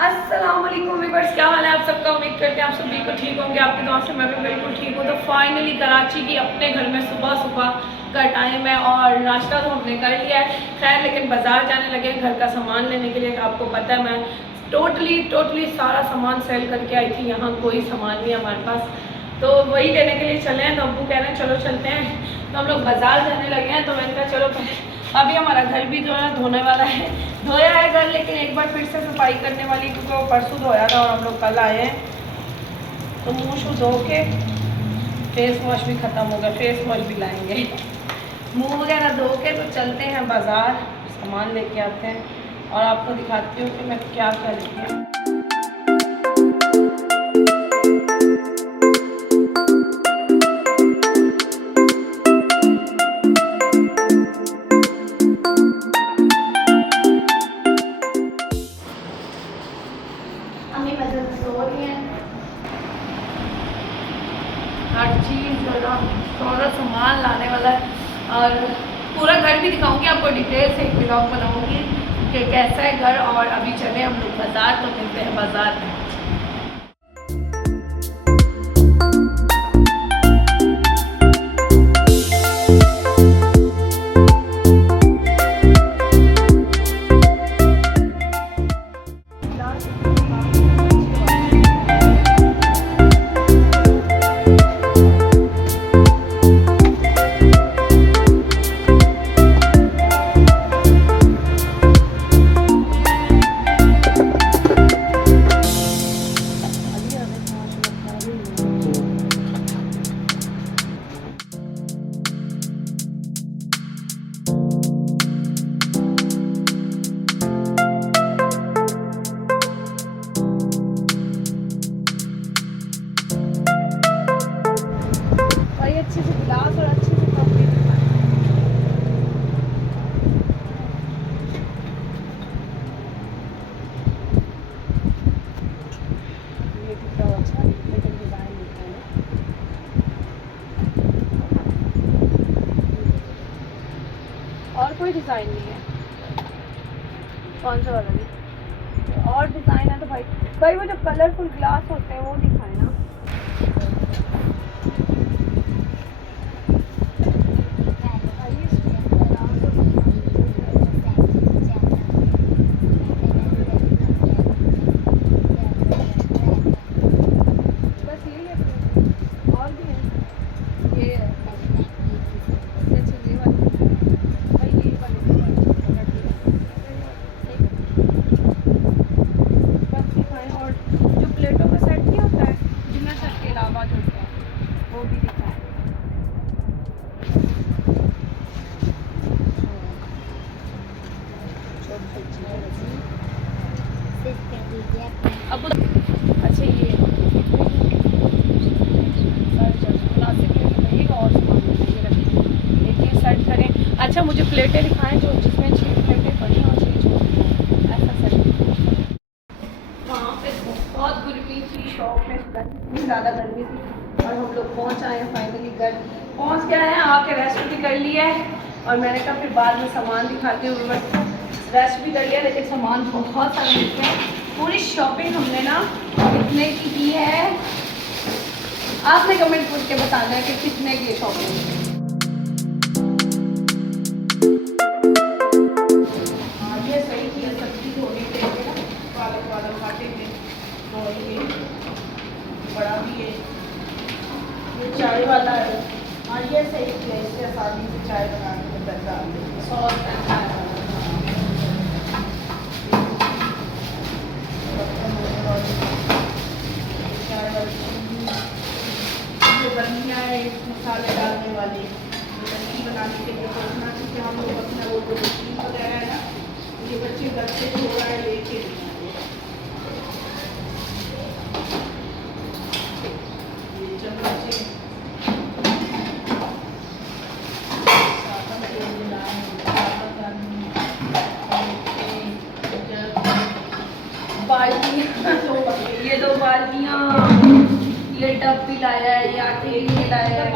अस्सलाम वालेकुम व्यूअर्स, क्या हाल है आप सबका। उम्मीद करते हैं आप सब बिल्कुल ठीक होंगे। आपकी दुआ से मैं भी बिल्कुल ठीक हूँ। तो फाइनली कराची की अपने घर में सुबह सुबह का टाइम है और नाश्ता तो हमने कर लिया है। खैर लेकिन बाज़ार जाने लगे घर का सामान लेने के लिए। आपको पता है मैं टोटली सारा सामान सेल करके आई थी, यहाँ कोई सामान नहीं है हमारे पास। तो वही लेने के लिए चले हैं। तो अब्बू कह रहे हैं चलो चलते हैं, तो हम लोग बाज़ार जाने लगे हैं। तो मैंने कहा चलो अभी हमारा घर भी जो है धोने वाला है, धोया है घर, लेकिन एक बार फिर से सफाई करने वाली, क्योंकि वो परसों धोया था और हम लोग कल आए हैं। तो मुँह शू धो के फेस वॉश भी ख़त्म हो गया, फेस वॉश भी लाएंगे। मुँह वगैरह धो के तो चलते हैं बाज़ार, सामान लेके आते हैं और आपको दिखाती हूँ कि मैं क्या क्या लेती हूँ। अम्मी मदद सो रही है, हर चीज़ थोड़ा सामान लाने वाला है और पूरा घर भी दिखाऊंगी आपको, डिटेल से एक ब्लॉग बनाऊंगी कि कैसा है घर। और अभी चले हम लोग बाज़ार, तो मिलते हैं बाज़ार में। अच्छे से गिलास और अच्छे से कप भी दिखाएं। ये कितना अच्छा लेकिन डिज़ाइन दिखा है। और कोई डिज़ाइन नहीं है, कौन सा वाला नहीं और डिज़ाइन है। तो भाई वो जो कलरफुल ग्लास होते हैं वो दिखाए ना। अब अच्छा ये और एक ये सेट करें। अच्छा मुझे प्लेटें दिखाएं जो जिसमें 6 प्लेटें बनी और 6 छोटी, ऐसा सेट। वहाँ पे बहुत गर्मी थी, शॉप में इतनी ज़्यादा गर्मी थी और हम लोग पहुँच आए हैं फाइनली घर। पहुँच गए हैं, आके रेस्ट भी कर लिया है और मैंने कहा फिर बाद में सामान दिखाती हूँ। बस रेस्ट भी कर लिया लेकिन सामान बहुत सारे मिलते हैं। पूरी शॉपिंग हमने ना कितने की है, आपने कमेंट करके बताना है कि कितने की शॉपिंग। हाँ ये सही किया, सब्जी धोने के लिए ना, पालक वालक काटेंगे और ये बड़ा भी है, ये चाय वाला है। हाँ ये सही किया, इससे आसानी से चाय बनाने में डाल देंगे सॉस। बर्नियाँ है मसाले डालने वाली, लस्सी बनाने के लिए सोचना कि हम लोग अपना वो जो मशीन वगैरह है ना, ये बच्चे घर से थोड़ा है लेके ये चम्मच बाल्टियाँ, ये 2 बाल्टियाँ, ये टब भी लाया है, ये आटे भी लाया है।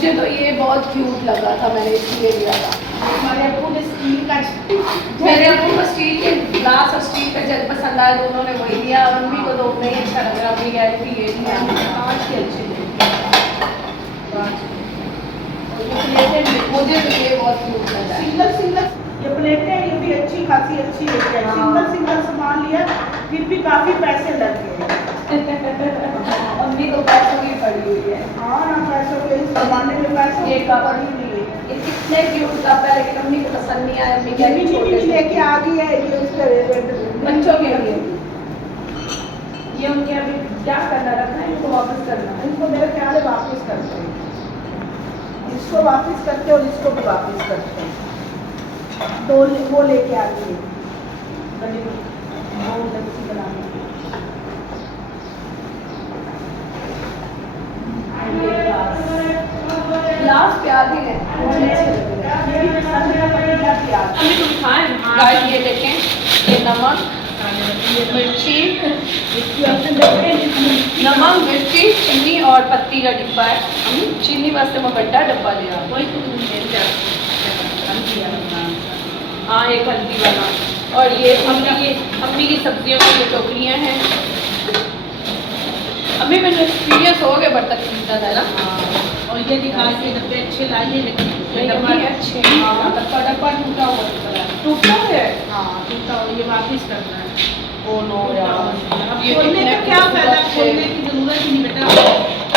मुझे तो ये बहुत क्यूट लगा था, मैंने इसलिए लिया था। हमारे अब्बू ने स्टील का मेरे अब्बू को स्टील के ग्लास और स्टील का जग पसंद आया, दोनों ने वही लिया। मम्मी को तो नहीं अच्छा लग रहा, अम्मी कह रही थी ये लिया। कांच के अच्छे मुझे तो ये बहुत क्यूट लगा। सिंगल सिंगल ये प्लेटें, ये भी अच्छी खासी अच्छी है। हाँ। सिंगल सिंगल सामान लिया, फिर भी काफी पैसे लग गए। अम्मी को पैसों की पड़ी हुई है। हाँ ना, पैसों के इस जमाने में पैसों ये की कप पड़ी नहीं है। ये कितने क्यूट कप है, लेकिन अम्मी को पसंद नहीं आया। अम्मी कह रही छोटे से लेके आ गई है ये उसका बच्चों के लिए। ये उनके अभी क्या करना, रखना है इनको वापस करना है। इनको मेरे ख्याल है वापस करते हैं, इसको वापस करते और इसको भी वापस करते हैं। दो वो लेके आ गई है बड़ी बहुत अच्छी बनाने की। ग्लास प्याज ही है, मुझे अच्छे लग रहे हैं। ये भी पसंद है, पनीर प्याज। अम्मी तुम खाएं गाइस, ये देखें, ये नमक मिर्ची, नमक मिर्ची चीनी और पत्ती का डिब्बा है। चीनी वास्ते मैं बड़ा डब्बा लिया। हाँ एक हल्दी वाला। और ये अम्मी की सब्जियों की ये टोकरियाँ हैं। अम्मी मैंने एक्सपीरियंस हो गया बर्तन खरीदना है ना। और ये दिखा के डब्बे अच्छे लाइए, लेकिन डब्बा अच्छे, डब्बा टूटा हुआ टूटा है। हाँ टूटा हुआ, ये वापस करना है। ओ नो यार, अब खोलने का क्या फायदा, खोलने की जरूरत ही नहीं बेटा।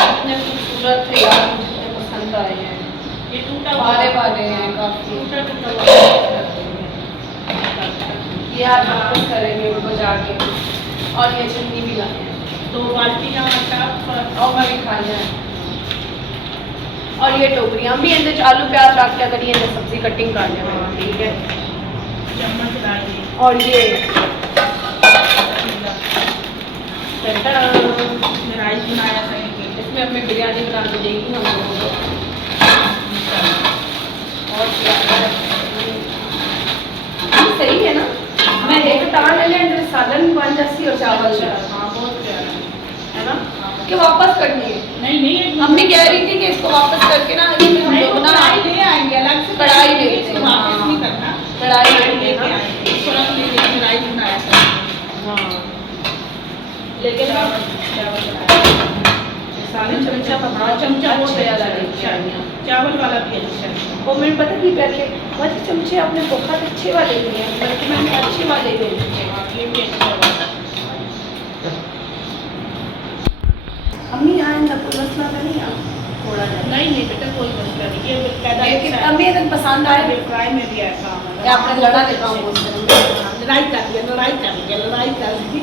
इतने खूबसूरत थे यार, मुझे पसंद आए हैं। ये टूटा हुआ बारे बारे हैं काफी। टूटा टूटा हुआ ये आज वापस करेंगे उनको जाके। और ये चटनी भी लाए हैं, तो बाल्टी का आटा और मैं भी खाना है। और ये टोकरियाँ भी अंदर आलू प्याज रख लिया करिए, अंदर सब्जी कटिंग कर लिया मैंने, ठीक है। चम्मच डालिए और ये राइस बनाया था, इसमें अपनी बिरयानी बना के देगी हम लोगों को। और सही है ना, मैं एक तार ले लें अंदर सालन बन जाती और चावल। हाँ बहुत प्यारा है ना, कि वापस करनी है। नहीं नहीं, मम्मी कह रही थी कि इसको वापस करके ना ये हम लोग ना कढ़ाई ले आएंगे अलग से, कढ़ाई लेते हैं। इसको वापस नहीं करना, कढ़ाई लेके लेते हैं। आएंगे, इसको रख लेंगे, राइस बनाया था। हाँ लेकिन चमचा चमचा बहुत प्यारा है, चावल वाला भी अच्छा है। और मैंने पता कि पहले बस चमचे आपने बहुत अच्छे वाले लिए हैं, बल्कि मैंने अच्छे वाले ले लिए। ये भी अच्छा है। अम्मी आएंगे कोई मसला तो नहीं है थोड़ा नहीं नहीं बेटा कोई मसला नहीं, ये पैदा अम्मी अगर पसंद आए फ्राई में भी ऐसा या आपने लड़ा देता हूँ लड़ाई कर लिया, लड़ाई कर लिया, लड़ाई कर ली।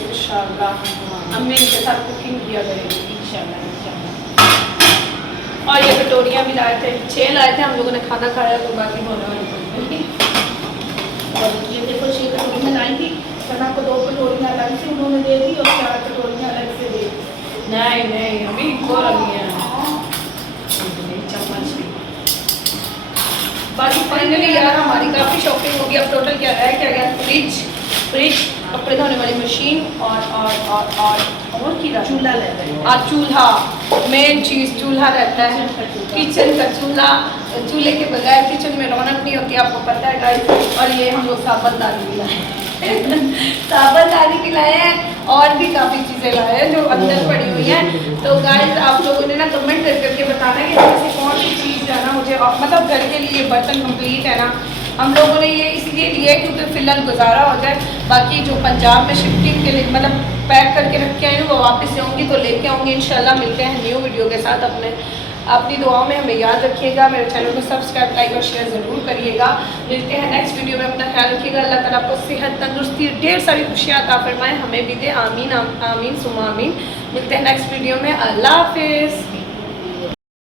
इंशाल्लाह अम्मी इनके साथ कुकिंग किया करेंगे इंशाल्लाह इंशाल्लाह। और ये कटोरियाँ भी लाए थे, 6 लाए थे हम लोगों ने, खाना खाया तो बाकी होने वाली। और ये देखो 6 कटोरियाँ लाई थी, सना को 2 कटोरियाँ अलग से उन्होंने दे दी और 4 कटोरियाँ अलग से दे दी। नहीं नहीं अभी को रही है चम्मच भी। बाकी फाइनली यार हमारी काफ़ी शॉपिंग होगी। अब टोटल क्या रहा है, क्या गया, फ्रिज कपड़े धोने वाली मशीन और की चूल्हा रहता है। चूल्हा, मेन चीज़ चूल्हा रहता है। किचन का चूल्हा, चूल्हे के बगैर किचन में रौनक नहीं होती, आपको पता है गाइस। और ये हम लोग साबुनदानी भी लाए हैं साबुनदानी भी लाए हैं और भी काफ़ी चीज़ें लाए हैं जो अंदर पड़ी हुई हैं। तो गाइस आप लोगों ने ना कमेंट करके बताना है कि जैसे कौन सी चीज़ है ना मुझे, मतलब घर के लिए बर्तन कंप्लीट है ना, हम लोगों ने ये इसलिए लिए क्योंकि फ़िलहाल गुजारा हो जाए। बाकी जो पंजाब में शिफ्टिंग के लिए मतलब पैक करके रख के आई हूँ वो वापस जाऊँगी तो लेके आऊँगी इंशाल्लाह। मिलते हैं न्यू वीडियो के साथ। अपनी दुआओं में हमें याद रखिएगा, मेरे चैनल को सब्सक्राइब लाइक और शेयर ज़रूर करिएगा। मिलते हैं नेक्स्ट वीडियो में, अपना ख्याल रखिएगा। अल्लाह ताला आपको सेहत तंदुरुस्ती ढेर सारी खुशियाँ अता फरमाए, हमें भी दे, आमीन आमीन सुमा आमीन। मिलते हैं नेक्स्ट वीडियो में, अल्लाह हाफिज़।